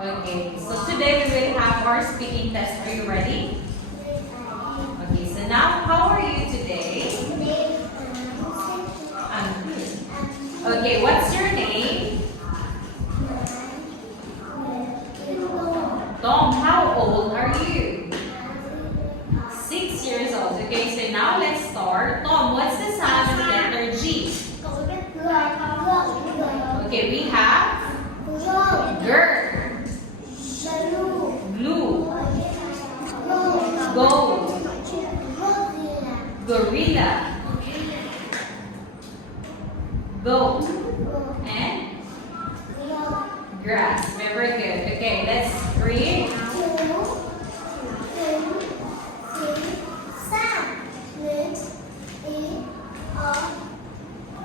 Okay, so today we will have our speaking test. Are you ready? Okay, so now how are you today? I'm good. Okay, what's your name? Tom, how old are you? 6 years old. Okay, so now let's start. Tom, what's the sound of the letter G? Okay, we have girl, blue, gold, gorilla, goat, and grass. Very good. Okay, let's read.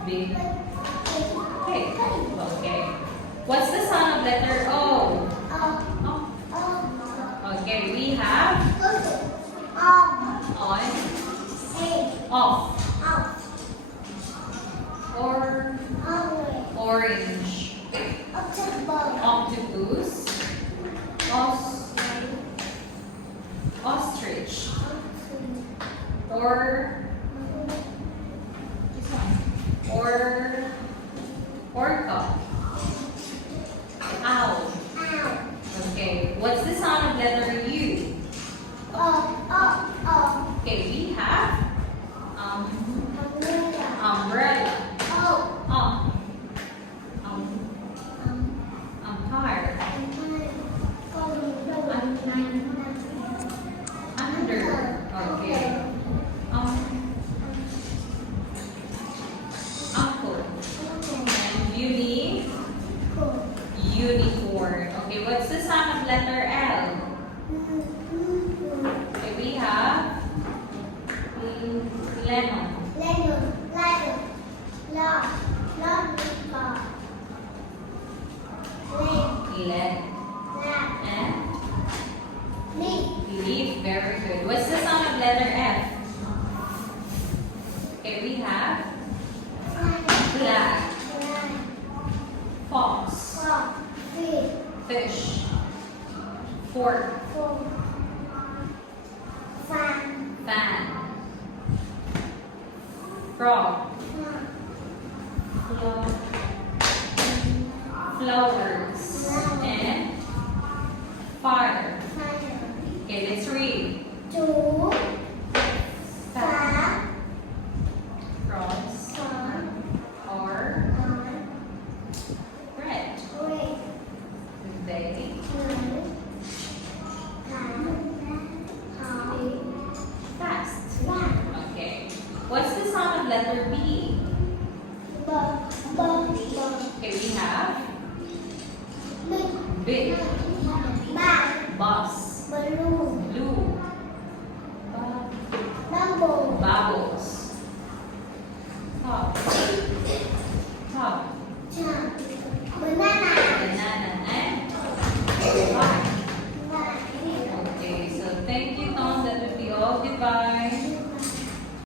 Big. Okay. Okay. What's the sound of letter O? Oh. Okay, we have on, off, or orange, octopus, ostrich, or this one, orca, owl. Okay, what's the sound of letter U? Okay, we have umbrella, umpire, under. Okay, uncle, and unicorn. Okay, what's the sound of letter L? Okay, we have lemon, lemon, and leaf. Very good. What's the sound of letter F? Okay, we have flag, fox, fish, fork, fan, frog, flowers, and fire. Okay, let's read. Frogs are red. They fast. Okay. What's the sound of letter B?